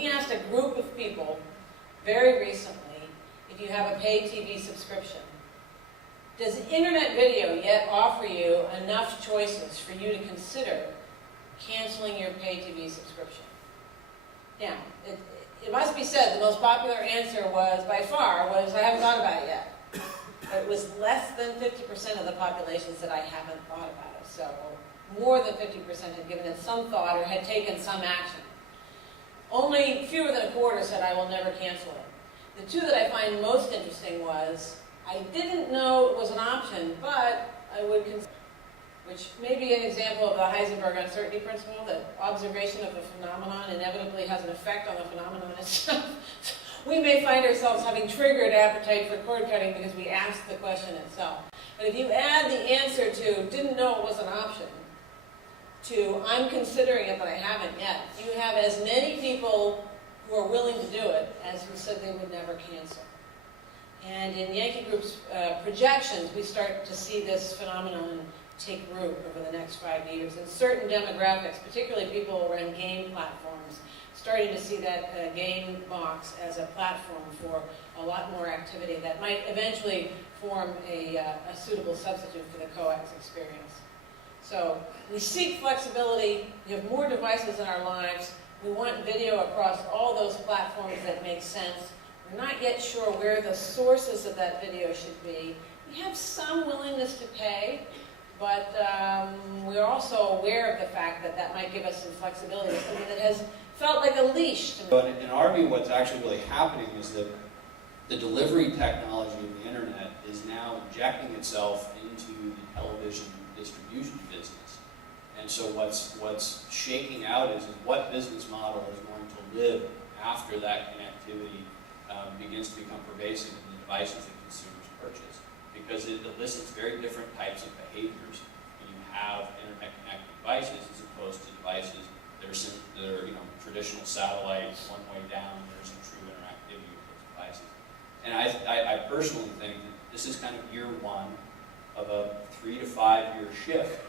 we asked a group of people very recently if you have a paid TV subscription. Does internet video yet offer you enough choices for you to consider canceling your paid TV subscription? Now, it must be said the most popular answer was, by far, was I haven't thought about it yet. But it was less than 50% of the population said I haven't thought about it. So more than 50% had given it some thought or had taken some action. Only fewer than a quarter said I will never cancel it. The two that I find most interesting was, I didn't know it was an option, but I would consider, which may be an example of the Heisenberg uncertainty principle, that observation of a phenomenon inevitably has an effect on the phenomenon itself. We may find ourselves having triggered appetite for cord cutting because we asked the question itself. But if you add the answer to didn't know it was an option to I'm considering it but I haven't yet, you have as many people who are willing to do it as who said they would never cancel. And in Yankee Group's projections, we start to see this phenomenon take root over the next 5 years. In certain demographics, particularly people who run game platforms, starting to see that game box as a platform for a lot more activity that might eventually form a suitable substitute for the coax experience. So we seek flexibility. We have more devices in our lives. We want video across all those platforms that make sense. We're not yet sure where the sources of that video should be. We have some willingness to pay, but we're also aware of the fact that that might give us some flexibility, something that has felt like a leash to me. But in our view, what's actually really happening is that the delivery technology of the internet is now injecting itself into the television distribution business. And so what's shaking out is what business model is going to live after that connectivity begins to become pervasive in the devices that consumers purchase. Because it elicits very different types of behaviors when you have internet-connected devices as opposed to devices that are traditional satellite, one way down. There's some true interactivity with those devices. And I personally think that this is kind of year one of a 3 to 5 year shift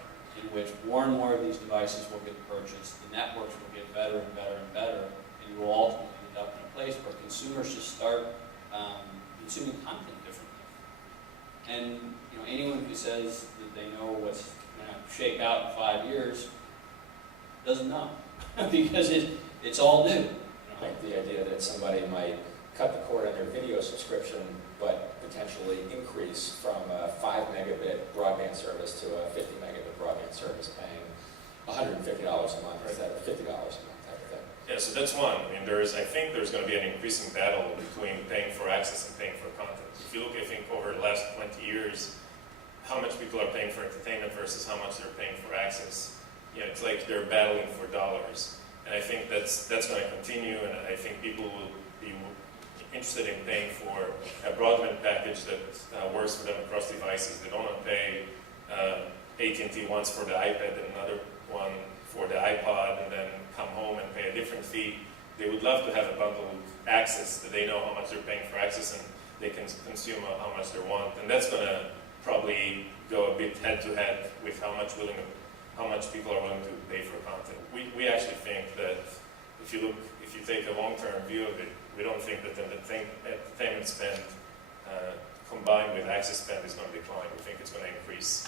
in which more and more of these devices will get purchased, the networks will get better and better and better, and you will ultimately end up in a place where consumers just start consuming content differently. And anyone who says that they know what's going to shake out in 5 years doesn't know, because it's all new. Like the idea that somebody might cut the cord on their video subscription, but potentially increase from a 5 megabit broadband service to a 50 megabit broadband service, paying $150 a month instead of $50 a month type of thing. Yeah, so that's one. I mean, I think there's going to be an increasing battle between paying for access and paying for content. If you look, I think, over the last 20 years, how much people are paying for entertainment versus how much they're paying for access, it's like they're battling for dollars. And I think that's going to continue, and I think people will be interested in paying for a broadband package that works for them across devices. They don't want to pay AT&T once for the iPad and another one for the iPod, and then come home and pay a different fee. They would love to have a bundled access that they know how much they're paying for access and they can consume how much they want. And that's going to probably go a bit head-to-head with how much people are willing to pay for content. We actually think that if you take a long-term view of it, we don't think that the entertainment spend combined with access spend is going to decline. We think it's going to increase.